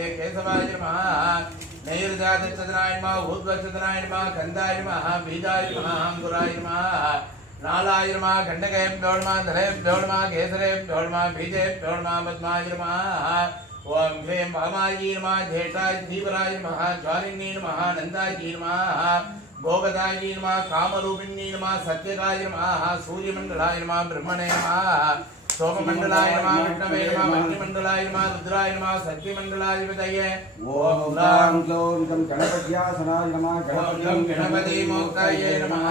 नमस्ते केशवाय नमः नैर्जातचन्द्राय नमः ऊर्ध्वचन्द्राय नमः कंदाय नमः बीजाय नमः अंकुराय नमः नालाय नमः खण्डकेभ्यो नमः धरेभ्यो नमः केसरेभ्यो नमः बीजेभ्यो नमः पद्माय नमः ओम ह्रीं वामाय नमः ज्येष्ठाय धीवराय नमः ज्वालिन्ये नमः नन्दाय नमः भोगदाय नमः कामरूपिण्ये नमः सत्यकाय नमः सूर्यमण्डलाय नमः ब्रह्मणे नमः सोममण्डलाय नमः विष्णवे नमः अग्निमण्डलाय नमः रुद्राय नमः शक्तिमण्डलाय विदये ओम ग्लां ग्लौं गं गणपत्यासनाय नमः गं गणपति मोक्ताय नमः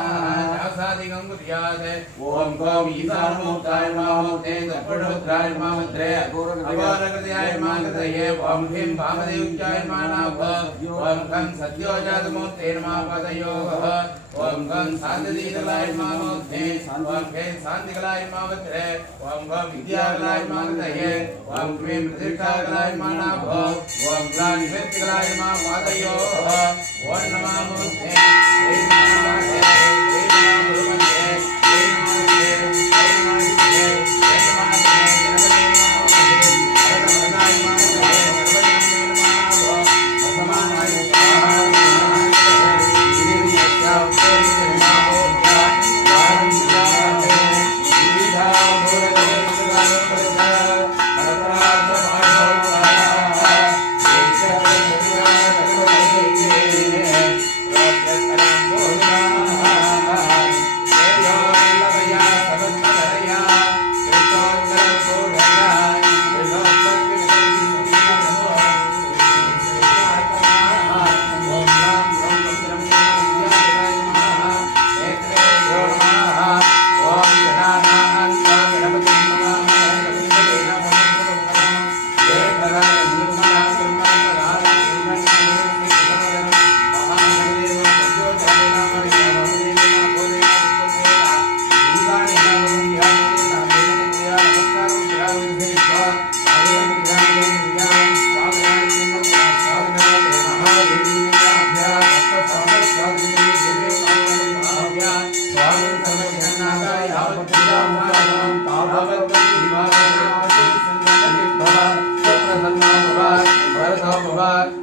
दासादिगं गुर्याद ओम गं ईशानमूर्ताय नमः मूर्ते दक्षिणोत्तराय नमः मुद्रे अघोरकृतयाय नमः कृतये ओम ह्रीं वामदेव्याय नमः नाभ ओम गं सत्योजातमूर्ते नमः पदयोः ओम गं शान्तिदीलाय नमः मूर्ते ओम गं शान्तिकलाय नमः वज्रे ओम विद्याकलाय नमः कृतये ओम ह्रीं प्रतिष्ठाकलाय नमः नाभ ओम ग्लां निवेदितकलाय नमः पादयोः ओम नमः मूर्ते हे नमः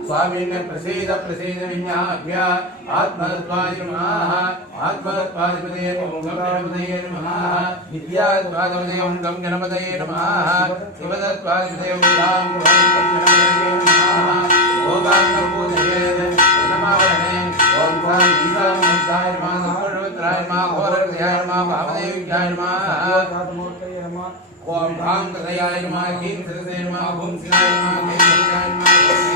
स्वामिने प्रसीद प्रसीद विज्ञाभ्य आत्मत्वाय नमः आत्मत्वाधिपतये ओम गणपतये नमः विद्यात्वाधिपतये ओम गणपतये नमः शिवदत्वाधिपतये ओम गणपतये नमः भोगांगपूजये नमः ओम ईशानमूर्ताय नमः सर्वत्राय नमः घोरकृतयाय नमः वामदेव्याय नमः ओम धाम कृतयाय नमः ह्रीं श्रीसे नमः ओम शिवाय नमः केशवाय नमः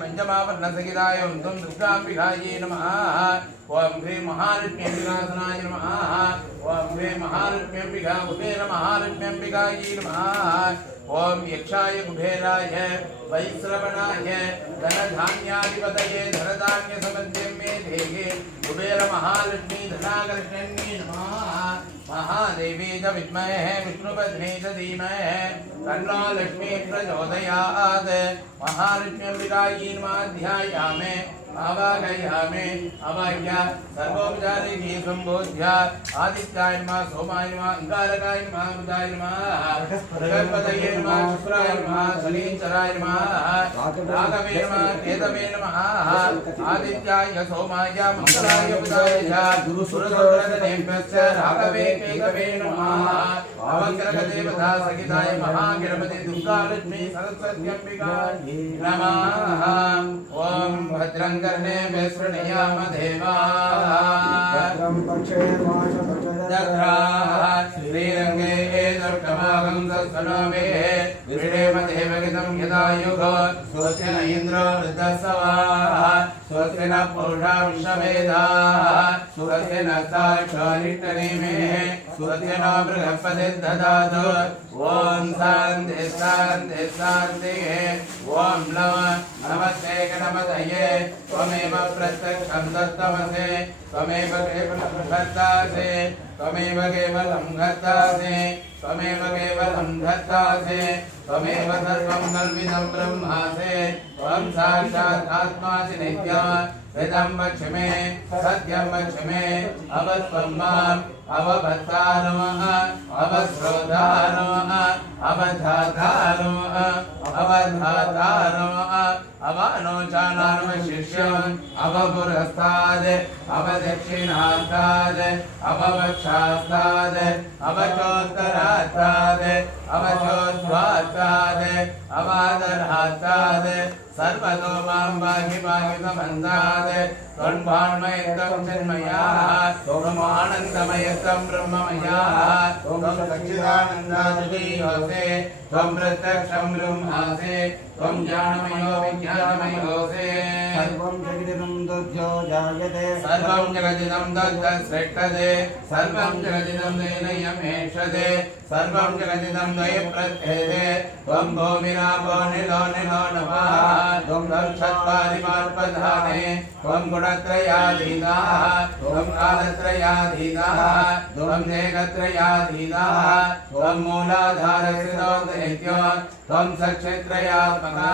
पंचमावर्णसहिताय ओम दुर्गांबिकायै नमः ओम ह्रीं महालक्ष्म्यंबिकासनाय नमः ओम ह्रीं महालक्ष्म्यंबिका कुबेर महालक्ष्म्यंबिकायै नमः ओम यक्षाय कुबेराय वैश्रवणाय धनधान्याधिपतये धनधान्यसमन्त्ये मे देहे कुबेर महालक्ष्मी धनाकर्षण्ये नमः महादेवी च विद्महे विष्णुपत्नी च धीमहि तन्नो लक्ष्मी प्रचोदयात्। महालक्ष्म्यम्बिकायै नमः ध्यायामि आवाहयामि अवाह्य सर्वोपचारिकी सम्बोध्य आदित्याय नमः सोमाय नमः अंगारकाय नमः बुधाय नमः बृहस्पतये नमः शुक्राय नमः शनीचराय नमः राघवे नमः केतवे नमः आदित्याय सोमाय मंगलाय बुधाय च गुरुशुक्रदेभ्यश्च राघवे केतवे नमः अवग्रहदेवता सहिताय महागणपति दुर्गालक्ष्मी सरस्वत्यम्बिकायै नमः। ओम भद्रं कर्णे शृणुयाम देवाः श्रीरंगे दुर्गमागं सत्सनोमे विष्णेम देवगितं यदायुगो स्वस्य न इन्द्रो वृद्धसवाः स्वस्य न पूषा विश्ववेदाः स्वस्य न साक्षारिष्टनेमे स्वस्य न बृहस्पतिर्दधातु। ओम शान्ति शान्ति शान्तिः। ओम नमस्ते गणपतये त्वमेव प्रत्यक्षं दत्तमसि त्वमेव केवलं कर्तासि त्वमेव केवलं कर्तासि त्वमेव केवलं धत्तासि त्वमेव सर्वं कल्पितं ब्रह्मासि त्वं साक्षात् आत्मासि नित्यं वेदं वक्ष्ये सत्यं वक्ष्ये अवत्वं माम् अवभक्तारो अवश्रोतारो अवधातारो अवधातारो अवानोचानानुशिष्यम् अवपुरस्ताद् अवदक्षिणास्ताद् अववक्षास्ताद् अवचोत्तरास्ताद् अवचोद्ध्वास्ताद् अवादरहास्ताद् सर्वतो मां भागि भागि समन्ताद् त्वन्भाण्मयत्वं चिन्मयाः त्वमानन्दमयत्वं ब्रह्ममयाः त्वं सच्चिदानन्दाद्वितीयोऽसि त्वं प्रत्यक्षं ब्रह्मासि त्वं ज्ञानमयो विज्ञानमयोऽसि। सर्वं जगदिदं तद्यो जायते सर्वं जगदिदं तद्सृष्टते सर्वं जगदिदं नयनयमेषते सर्वं जगदिदं नयप्रत्येते त्वं भूमिरापो निलो निलो नमः त्वं चत्वारिमात्पधाने त्वं गुणत्रयाधीनः त्वं कालत्रयाधीनः त्वं देहत्रयाधीनः त्वं मूलाधारस्थितो त्वं सक्षत्रयात्मकः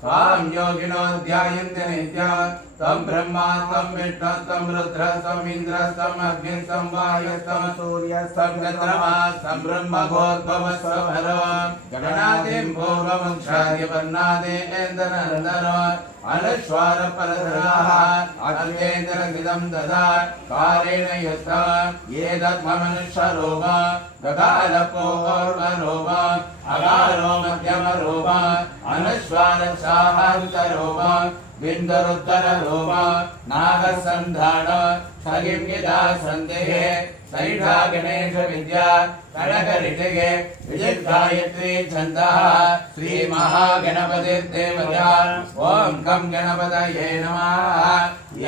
त्वां योगिनो ध्यायन्ति नित्यं त्वं ब्रह्मा त्वं विष्णु त्वं रुद्र त्वं इन्द्र त्वं अग्नि त्वं वायु त्वं सूर्य त्वं चन्द्रमा त्वं ब्रह्मभूर्भुवस्वभरो गणादिं पूर्वमुक्षार्य वर्णादेन्द्रनन्दनो अनुस्वार परधराः अद्वेन्द्रगिदं ददात् कालेन युक्तं ये तत्मनुष्यरूप गगालपोर्वरूप अगारो मध्यमरूप अनुस्वार साहान्तरूप बिन्दरुत्तररूप नागसन्धान सगिंगिता सन्देहे सैषा गणेश विद्या कनकऋषिके विजित्गायत्री छन्दः श्री महागणपतिर्देवता। ओम गं गणपतये नमः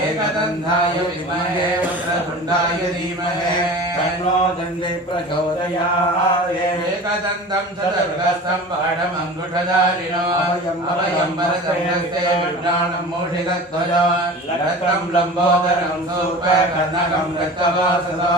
एकदन्ताय विद्महे वक्रतुण्डाय धीमहि तन्नो दन्तिः प्रचोदयात्। एकदन्तं चतुर्हस्तं बाणमङ्कुशधारिणो अभयं वरदहस्ते विभ्राणं मूषिकध्वजो रक्तं लम्बोदरं सूर्पकर्णकं रक्तवाससो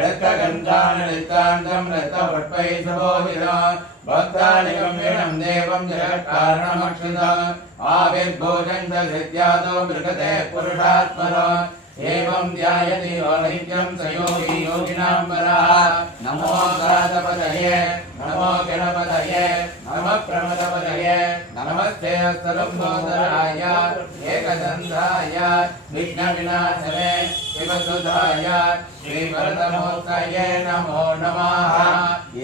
रक्तगन्धानलितान्तं रक्तपुष्पैः सुशोभितं भक्तानि गम्भीरं देवं जगत्कारणमक्षितम् आविर्भोजन्त हृद्यादो मृगते पुरुषात्मनो एवं ध्यायति नित्यं स योगी योगिनां परः। नमो गणपतये नमो गणपतये नमः प्रमदपतये नमस्ते हस्तलम्बोदराय एकदन्ताय विघ्नविनाशने शिवसुधाय श्रीवरदमूर्तये नमो नमः।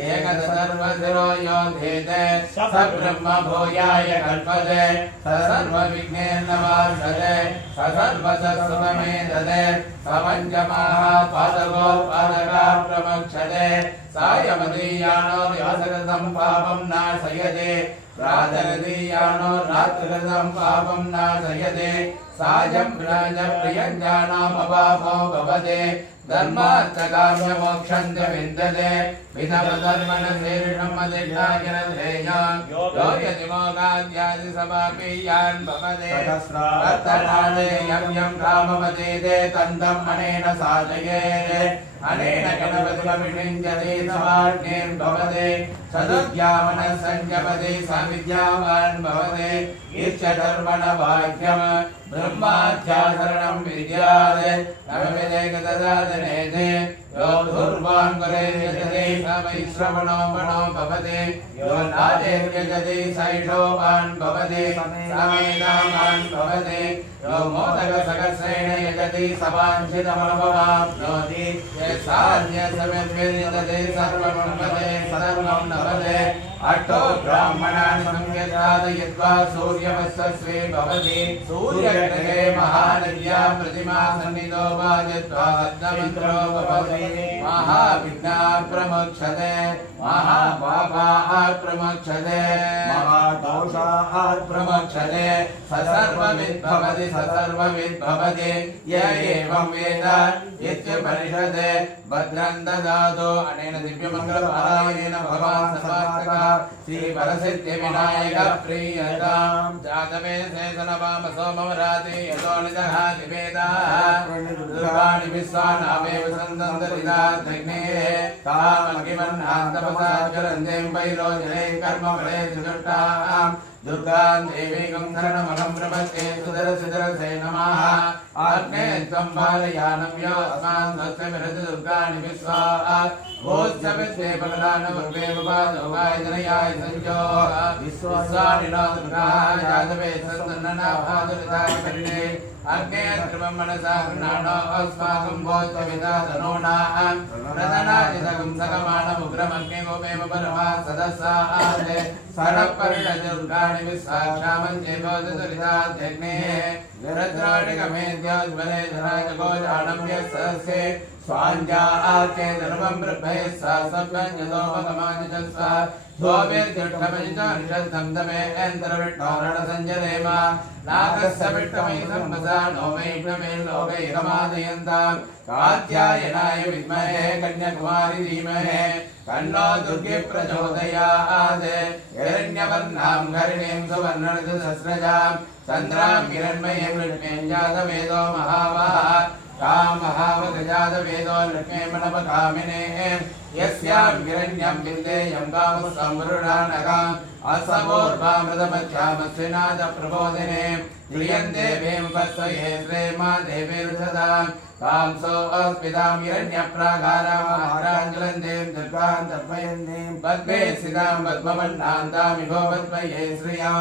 एकदसर्वशिरो योधेते स ब्रह्मभूयाय कल्पते स सर्वविघ्नेर्नवार्षते स सर्वसत्सुखमेधते स पञ्चमः पादगोत्पादका प्रमोक्षते सायमदीयानो व्यासकृतं पापं नाशयते राजगदीयानो रात्रकृतं पापं नाशयते सायं प्रियञ्जानामपापो भवते धर्मार्थकाम्यमोक्षन्ति विन्दते विधवधर्मणशीर्षमदिष्टाजनधेयान् यो यतिमोगाद्यादि समापीयान् भवते वर्तनादेयं यं काममतीते तन्तम् अनेन साधयेत् अनेन गणपतिमभिषिञ्चते समाज्ञेन् भवते सदुद्यामनः सञ्जपति सविद्यावान् भवते इच्छधर्मणवाक्यम् ब्रह्माध्यासरणं विद्यात् नवविदेकददादनेते यो धूर्वान् कुरेत्यजते स वैश्रवणो मनो भवते यो नादेत्यजते सैषोवान् भवते समेधावान् भवते यो मोदकसहस्रेण यजति सवाञ्छितमनुभवाप्नोति यस्यान्यसमिद्भिर्यजते सर्वमन्वते सर्वं नवते अट्टो ब्राह्मणान् संयजादयित्वा सूर्यवस्सस्वे भवति सूर्यग्रहे महानद्या प्रतिमा सन्निधो वाजित्वा सद्मन्त्रो भवति महाविघ्नात् प्रमुच्यते महापापात् प्रमुच्यते महादोषात् प्रमुच्यते सर्वविद् भवति सर्वविद् भवति य एवं वेद इत्युपनिषदे भद्रं ददातु अनेन दिव्यमङ्गलपारायणेन भगवान् सर्वात्मकः श्रीवरसिद्धिविनायक प्रीयतां जातवेदसेतनवाम सोमवराति यतो निदहाति वेदाः दुर्गाणि विश्वानामेव सन्दन्तरिदाग्ने तामगिमन्नान्तपसा ज्वलन्तीं वैरोजने कर्मफले सुदुष्टां दुर्गां देवीं शरणमहं प्रपद्ये सुदरसिदरसे नमः आग्ने त्वं बालयानं यो अस्मान् सत्यमिरति दुर्गाणि विश्वात् भूत्सविद्ये बलदानवर्गेवपादोगाय जनयाय संजोग विश्वानि नो दुर्गाः जातवे सन्दन्ननाभादुरिताय परिणे अग्ने त्रिवं मनसा गृह्णानो अस्माकं भोज्यविदातनूनां प्रदनाजितकं सकमानमुग्रमग्ने गोमेव परमा सदस्सादे सरपरिणदुर्गाणि विश्वाक्षामञ्चे भोजदुरिताध्यग्ने निरद्राणिकमेद्योज्वले धराजगोजानं यस्से स्वाञ्जाके धर्मं ब्रह्मये सा सप्तञ्जतोमकमानिजस्वा द्वोभिर्जुष्टमजितनिषद्धं दमे एन्तरविट्टोरणसञ्जनेम नागस्य विट्टमयि सम्मसा नो वैष्णवे लोकैकमादयन्तां कात्यायनाय विद्महे कन्याकुमारी धीमहि तन्नो दुर्गे प्रचोदयात् हिरण्यवर्णां हरिणीं सुवर्णरजतस्रजां चन्द्रां हिरण्मयीं लक्ष्मीं जातवेदो महावाः कामहावगजातवेदो लक्ष्मीं मनपकामिने यस्यां हिरण्यं विन्देयं कामसंवरुणानगाम् असवोर्वामृतमध्यामस्विनाद प्रबोधिने क्रियन्ते वेमवत्सये श्रेमा देवीर्षदां कांसो अस्मितां हिरण्यप्राकारामाराञ्जलन्तीं दुर्गां तर्पयन्तीं पद्मे स्थितां पद्मवर्णान्तामिभो पद्मये श्रियां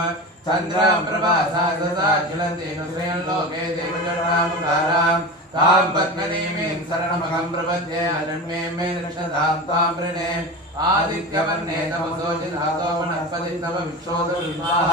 चन्द्रां प्रभासा सदा ज्वलन्तीं श्रियं लोके देवजनामुखारां तां पद्मनीमीं शरणमहं प्रपद्ये अरण्ये मे दृष्टदां तां वृणे आदित्यवर्णे तमसो जिनातो वनस्पति तव विक्षोदविद्वाः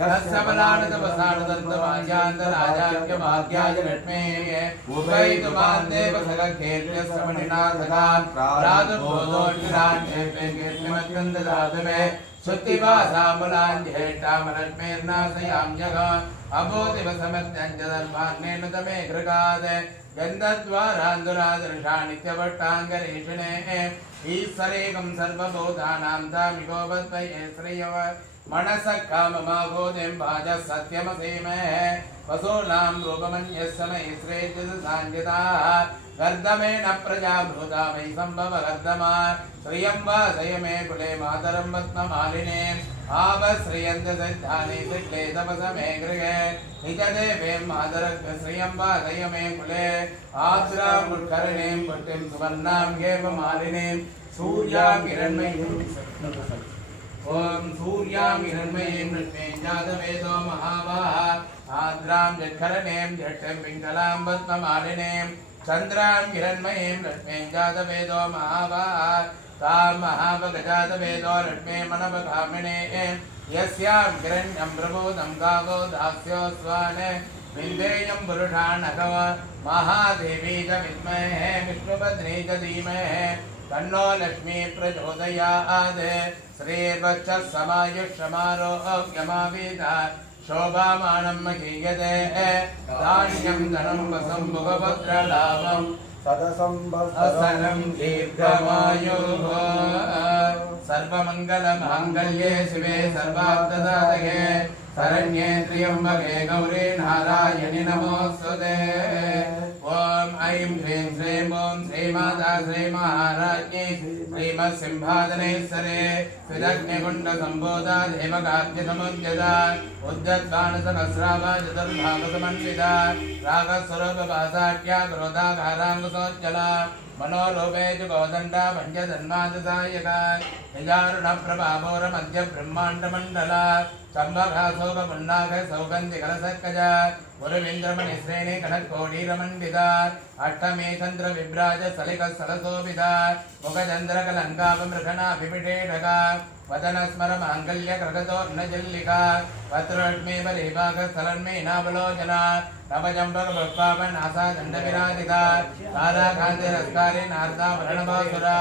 गस्यबलानतपसानदन्तमाज्यान्तराजाख्यभाग्याय लक्ष्मीये उपैतुमान्देव सगखेर्यस्रमणिना सखान् प्रादुर्बोधोन्निरान्येर्मत्यन्ददातुमे सुत्तिवासाम्बुलाञ्जेष्टामलक्ष्मीर्नाशयां जगान् अबोधिवसमत्यञ्जदर्भान्नेन तमे कृगात् गन्धद्वारान्दुरादर्शानित्यभट्टाङ्गरेषिणे ईश्वरेकं सर्वभूतानां तामिको वद्मये श्रियव मनसः काममाभूतिं भाजः सत्यमसीमहे वसूनां रूपमन्यस्य मयि श्रेयसाञ्जिताः गर्दमेन प्रजा भूता मयि सम्भव गर्दमा श्रियं वासय मे कुले मातरं पद्ममालिने आवश्रियन्त सिद्धानि सिक्ले तपस मे गृहे निजदेवे मातरस्य श्रियं वासय मे कुले आसुरां मुट्करणीं पुष्टिं सुवर्णां हेममालिनीं सूर्यां हिरण्मयीं ओम सूर्यां हिरण्मयीं लक्ष्मीं जातवेदो महावाः आद्रां जठरनें जठ्ठं पिङ्गलां पद्ममालिनीं चन्द्रां हिरण्मयीं लक्ष्मीं जातवेदो महावाः तां महावगजातवेदो लक्ष्मीं मनपकामिने यस्यां हिरण्यं प्रबोधं गावो दास्यो स्वान् विन्देयं पुरुषाणकव महादेवी च विद्महे विष्णुभद्रे च धीमहि तन्नो लक्ष्मी प्रचोदयात् श्रीर्वक्षः समायुष्यमारोग्यमावेद शोभामानं महीयते धान्यं धनं वसं मुखभद्रलाभं सदसंवत्सरं दीर्घमायुः सर्वमङ्गलमाङ्गल्ये शिवे सर्वार्थसाधके शरण्ये त्र्यम्बके गौरी नारायणि नमोऽस्तुते। ओम ऐं ह्रीं श्रीं ॐ श्रीमाता श्रीमहाराज्ञी श्रीमत्सिंहासनेश्वरे श्रीरग्निकुण्डसम्भूता देवकार्यसमुद्यता उद्यद्बाणसहस्राभा चतुर्भागसमन्विता रागस्वरूपभासाढ्या क्रोधाकाराङ्कुशोज्ज्वला मनोरूपे च गोदण्डा पञ्चधन्मादसायका निजारुणप्रभाभोरमध्य ब्रह्माण्डमण्डला चम्बकाशोकपुण्डाक सौगन्धिकलसर्कजा गुरुविन्द्रमणिश्रेणी कनकोटीरमण्डिता अष्टमे चन्द्रविभ्राज सलिकस्थलशोभिता मुखचन्द्रकलङ्कापमृगणाभिपिटेढका वदनस्मर माङ्गल्यकृगतोर्णजल्लिका वक्त्रलक्ष्मी परिभागस्थलन्मेनावलोचना नवचम्पकपुष्पापन्नासा दण्डविराजिता राधाकान्तिरस्कारे नार्दाभरणभासुरा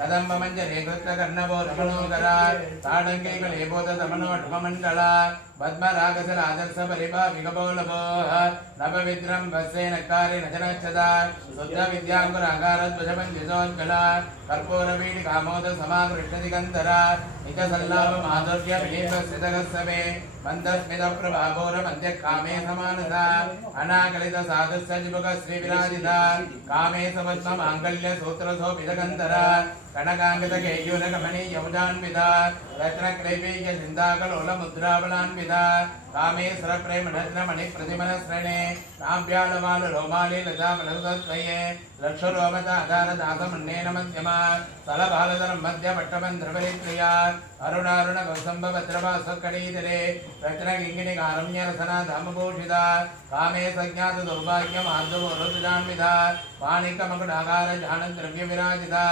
कदम्बमञ्जरी कृतकर्णवो रमणोदरा ताडङ्गैकलेपोतमनोढमण्डला पद्मरागसरादर्शपरिभाविकबोलभो नवविद्रं वस्येनकारे नजनच्छदा शुद्धविद्याङ्कुराकारध्वजपञ्चजोज्ज्वला कर्पूरवीडिकामोदसमाकृष्णदिगन्धरा निजसल्लाभमाधुर्यविनीतस्थितगस्सवे मन्दस्मितप्रभाभोरमध्यकामे समानता अनाकलितसाधुस्सजिमुखश्रीविराजिता कामे समत्ममाङ्गल्यसूत्रशोभितगन्धरा कनकाङ्कितकेयूरकमणीयमुजान्विता रत्नक्लेपीयसिन्धाकलोलमुद्राबलान्विता कामेश्वरप्रेमणमणिप्रतिमनश्रणे नाभ्यालवालरोमालीलताफलसत्वये लक्षरोमताधारदासमन्नेन मध्यमा स्थलबालधरं मध्यपट्टबन्ध्रपरिक्रिया अरुणारुणकौसम्भभद्रवासकणीधरे रत्नगिङ्गिणिकारम्यरसना धामभूषिता कामे सज्ञातदुर्भाग्यमार्दवोरुजान्विता माणिकमकुडाकारजानद्रव्यविराजिता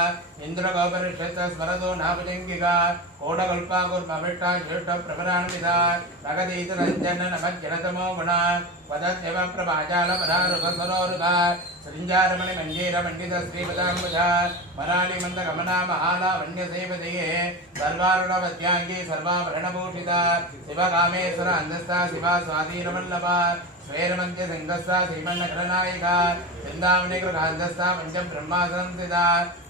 इन्द्रगोपरिषत्स्मरतो नाभुजङ्गिका कोटकल्पाकुर्मभिष्टा ज्येष्ठप्रभरान्विता नगदीतरञ्जन नमज्जनतमो गुणा वदत्यव प्रभाजालपरारुपसरोरुगा श्रीञ्जारमणिमञ्जीरमण्डितश्रीपदाम्बुजा मरालिमन्दगमना महालावण्यसेवदये सर्वारुणवद्याङ्गी सर्वाभरणभूषिता शिवकामेश्वर अन्धस्था शिवा स्वाधीनवल्लभा स्वेरमध्यसिंहस्था श्रीमन्नगरनायिका चिन्तामणिकृगान्धस्था पञ्चब्रह्मासंस्थिता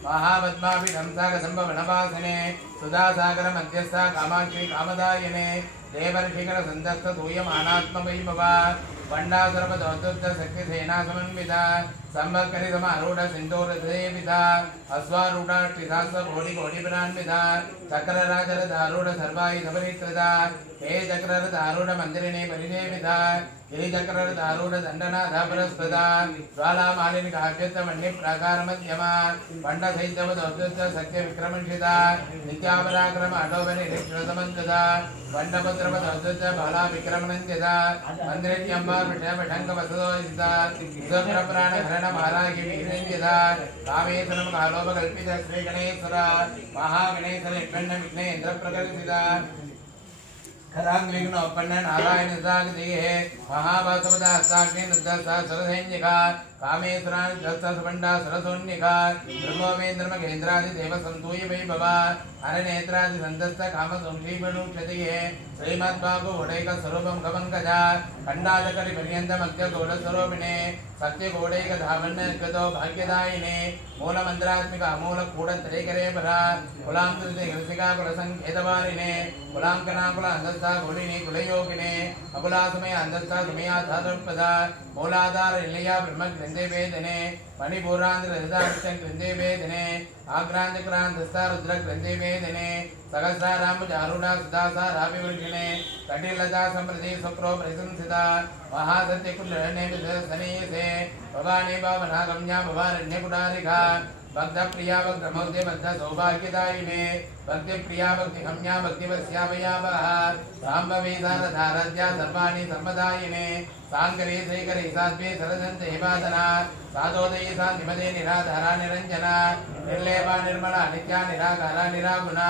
महापद्माभिधंसागसम्भवनवासिने सुधासागरमध्यस्था कामाक्षी कामदायिने देवर्षिखरसन्धस्थतूयमानात्मवैभवा वंडासुरपदोत्तरशक्तिसेनासमन्विता संभक्करितमारूढ सिन्दूरसेविता अश्वारूढाट्टिसास्वकोटिकोटिपरान्विता चक्रराजरथारूढ सर्वायुधपरिकृता हे चक्ररथारूढ मन्दिरिणे परिसेविता गिरिचक्ररथारूढ दण्डनाथापरस्कृता ज्वालामालिनिकाभ्यस्तमण्डिप्राकारमध्यमा वण्डसैत्यवदोत्तरशक्तिविक्रमणिता नित्यापराक्रम अटोपरिक्षसमन्विता वण्डपुत्रपदोत्तर बालाविक्रमणन्दिता मन्दिरेत्यम्बा विषयपठङ्गवसदोजिता प्राणहरण वीरेन्द्रिता कामेश्वरं कालोपकल्पित श्री गणेश्वर महागणेश्वर विघ्नेन्द्र प्रकल्पिता खरांग्विघ्नोपन्न नारायण सागतिये महाभासवदा साग्नि नृत्तसा सरसैन्यिका कामेश्वरान् दत्तसुबण्डा सरसोन्निका ब्रह्मोमेन्द्रमगेन्द्रादि देव संतूय वैभवा अरनेत्रादि संतस्त कामसंशीपणुक्षतिये श्रीमद्बाबु उडैक स्वरूपं गमङ्गजा खण्डालकरि पर्यन्तमद्य गौरस्वरूपिणे सत्यगोडैक धावन्यगतो भाग्यदायिने मूलमन्त्रात्मिक अमूलकूटत्रैकरे परा कुलाङ्कृति हंसिका कुलसङ्केतवारिणे कुलाङ्कनाकुल अन्धस्था कुलिनि कुलयोगिने अकुलासमय अन्धस्था समयाधातुपदा मूलाधार इलया ब्रह्मग्रन्थे वेदने मणिपूरान्ध्रहृदाक्षं ग्रन्थे वेदने आग्रान्धक्रान्तस्था रुद्रग्रन्थे वेदने सहस्राराम्बुजारूढा सुधासाराभिवृषिणे कटिलता सम्प्रति सुप्रो प्रशंसिता महासत्यकुलरण्ये विदर्शनीयसे भवानी भावनागम्या भवारण्यकुटारिका भक्तप्रिया भक्तमौद्य भक्त सौभाग्यदायिने भक्तिप्रिया भक्तिगम्या भक्तिवस्यावयावः साम्बवेदारधारद्या सर्वाणि सर्वदायिने सांकरे श्रीकरे साध्वे सरदन्त हेवादना साधोदये सान्निपदे निराधारा निरञ्जना निर्लेपा निर्मला नित्या निराकारा निरागुणा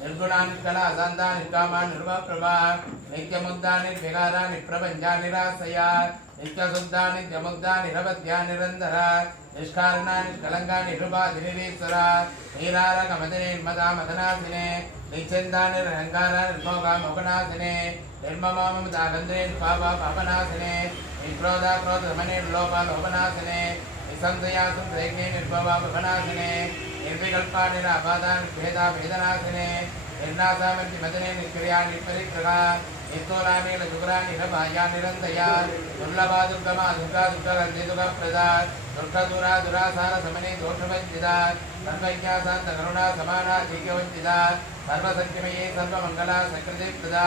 निर्गुणा निष्कला शान्ता निष्कामा निर्मप्रभा नित्यमुद्दा निर्विकारा निप्रपञ्चा निराश्रया नित्यशुद्धा नित्यमुग्धा निरवध्या निरंतरा निष्कारणा निष्कलंका निरुपाधि निरीश्वरा नीरारकमदिने निर्मदा मदनासिने निश्चिन्ता निरहंकारा निर्मोगा मोगनासिने निर्ममा ममता गंधे पापा पापनासिने निक्रोधा क्रोध समने लोपा लोपनासिने निसंशया संशयग्ने निर्भवा भवनासिने निर्विकल्पा निराबाधा निर्भेदा भेदनासिने निर्नासा मध्यमदने निष्क्रिया निष्परिग्रहा निस्तोलाने लजुगरा निरभाया निरंतया दुर्लभा दुर्गमा दुर्गा दुर्गगंधे दुर्गप्रदा दुर्गदूरा दुरासार समने दोषवंचिता सर्वज्ञा शांत करुणा समाना धीकवंचिता सर्वसत्यमये सर्वमंगला सकृतिप्रदा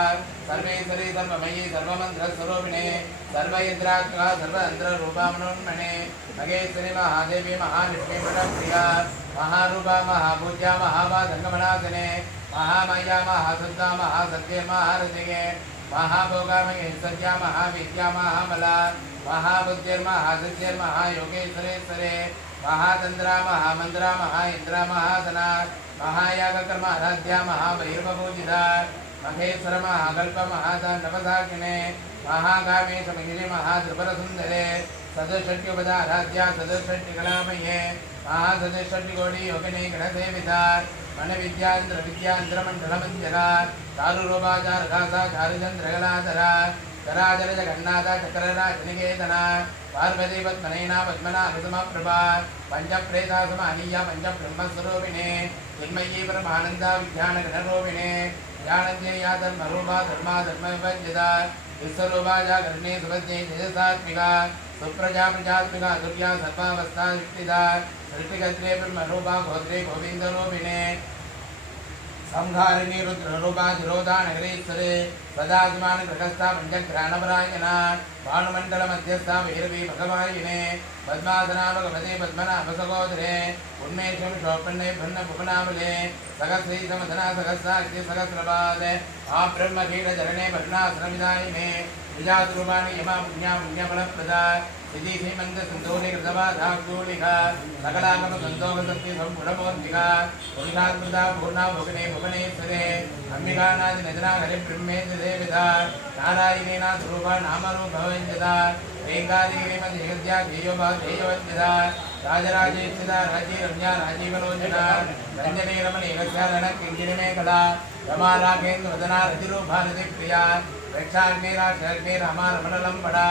सर्वेश्वरी सर्वमयी सर्वमंत्रस्वरूपिणे सर्वयंत्रात्मका सर्वतंत्ररूपामनोन्मणे महेश्वरी महादेवी महालक्ष्मी प्रिया महारूपा महापूज्या महावादंगमनासने महामाया महासुद्धा महासत्य महारथिगे महाभोगामये सत्या महाविद्या महामला महाबुद्धिर्महासत्य महायोगेश्वरेश्वरे महातंद्रा महामंद्रा महाइंद्रा महासना महायागकर्म आराध्या महाभैरवपूजिता महेश्वर महाकल्प महातांडवसाकिने महागामेश महिरे महात्रिपुरसुंदरे सदषट्युपदाराध्या सदषट्टिकलामये महासदषट्टिकोटि योगिनी गणसेविता मन विद्यांद्र विद्यांद्र मंडल मंजरा चारुरूपाचार घासा चारुचंद्रगलाधरा चराचर जगन्नाथ चक्रराजनिकेतना पार्वती पद्मनयना पद्मना ऋतुमप्रभा पंचप्रेता समानीया पंचब्रह्मस्वरूपिणे चिन्मयी परमानंदा विज्ञानगणरूपिणे ज्ञानज्ञेया धर्मरूपा धर्मा धर्मविभज्यता विश्वरूपा जागरणे सुभद्रे तेजसात्मिका सुप्रजा प्रजात्मिका दुर्या सर्वावस्था युक्तिदा सृष्टिगत्रे ब्रह्मरूपा गोत्रे गोविंदरूपिणे संहारिणी रुद्ररूपा शिरोधा नगरेश्वरे सदात्मान ग्रहस्था पंचग्राणपरायणा भानुमंडल मध्यस्था भैरवी भगवायिने पद्मासना भगवते पद्मनाभसहोदरे उन्मेषं शोपन्ने भन्न भुवनामले सहस्री समधना सहस्राक्षि सहस्रपाद आ ब्रह्मकीटचरणे भग्नाश्रमिदायिने विजातरूपाणि यमा पुण्या पुण्यफलप्रदा विधि श्रीमंत संतोषे कृतवाधाक्षूलिका सकलागम संतोष शक्ति संपूर्णमूर्तिका पुरुषात्मता पूर्णा भुवने भुवनेश्वरे अंबिकानादि नजना हरि ब्रह्मेन्द्र देवता नारायणी नाथ रूपा नामरूपवंजता रेंगादिगिरिमति जगद्या धेयोभा धेयवंजता राजराजेश्वरा राजी रम्या राजीवलोचना रंजनी रमणी लक्ष्यारण किंकिणिमेखला रमा राघेन्द्र वदना रतिरूपा रतिप्रिया प्रेक्षाग्निरा शरग्निरामा रमणलं पड़ा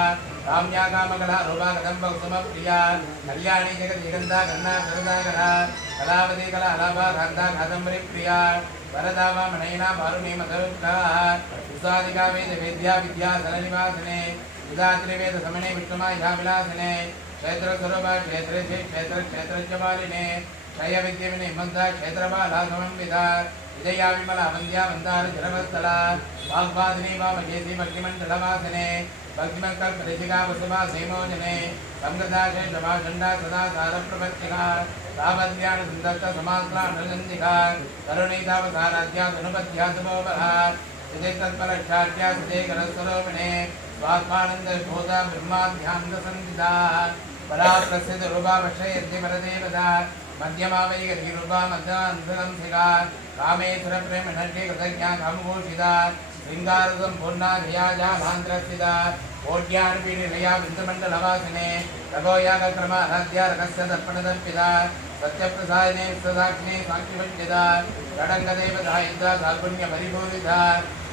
काम्या कामकला रूपा कदम्ब कुसुम प्रिया कल्याणी जगत जिगंधा कन्ना सरदागरा कलावती कला अलाभा कांता कादम्बरी प्रिया वरदा वामनयना वारुणी मधुरुक्ता उषादिका वेद वेद्या विद्या सरनिवासने उदात्रि वेद समने विष्णुमाया विलासने क्षेत्र स्वरूपा क्षेत्र क्षेत्र क्षेत्रज्ञपालिने क्षय विद्यविने मंदा क्षेत्रपाला समन्विता विजया विमला वंद्या मंदार जलवस्थला वाग्वादिनी वामकेशी भक्तिमंडलवासने भक्तिमंकल्प ऋषिका वसुभा सेमोजने संगता शेषभा चंडा सदा सार प्रपत्तिका तावद्यान सुंदर समास्त्रा नरगंधिका करुणीतावसाराध्या धनुपद्या सुभोबला सिद्धे तत्परक्षाट्या सिद्धे करस्वरूपिणे स्वात्मानंद शोधा ब्रह्माध्यान्त संविदा परा प्रसिद्ध रूपा वक्षयति परदेवता मध्यमा वैगरी रूपा मध्यांतरंसिका कामेश्वर प्रेम नटे कृतज्ञा कामघोषिता श्रृंगार संपूर्णा धियाजा भांद्रस्थिता कोट्यार्पिणी लया विंदमंडलवासिने रघोयाग क्रम आराध्या रकस्य दर्पणदर्पिता सत्यप्रसादिने सदाक्षिणे साक्षिवंचिता षडंगदेवता इंद्रा साल्पुण्य परिपूरिता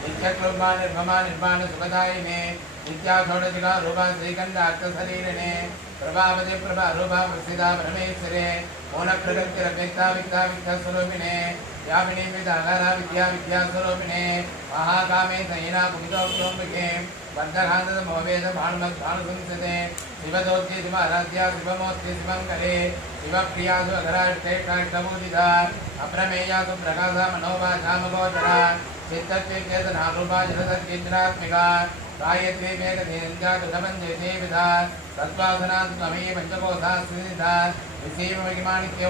नित्यक्लुब्मा निर्ममा निर्माण सुखदायिने नित्या षोडशिका रूपा श्रीकंडाक्त शरीरिणे प्रभावते प्रभा रूपा प्रसिद्धा परमेश्वरे मौनप्रगतिरव्यक्ता विक्ता विक्तस्वरूपिणे व्यापिनी विदागारा विद्या विद्यास्वरूपिणे महाकामे सैना पुगितोम्बिके बद्धघानद मोवेद भानुमत् भानुसंसते शिवदोत्ति शिवाराध्या शिवमोत्ति शिवंकरे शिवप्रिया सुघराष्टेष्टाष्टमूदिता अप्रमेया सुप्रकाशा मनोभाषा मगोचरा चित्तचेतना रूपा जलसच्चित्रात्मिका गायत्री मेघधेन्द्या कृतमञ्जय देविता तत्त्वासना त्वमेव पंचकोशा स्थिता विषेम महिमानित्य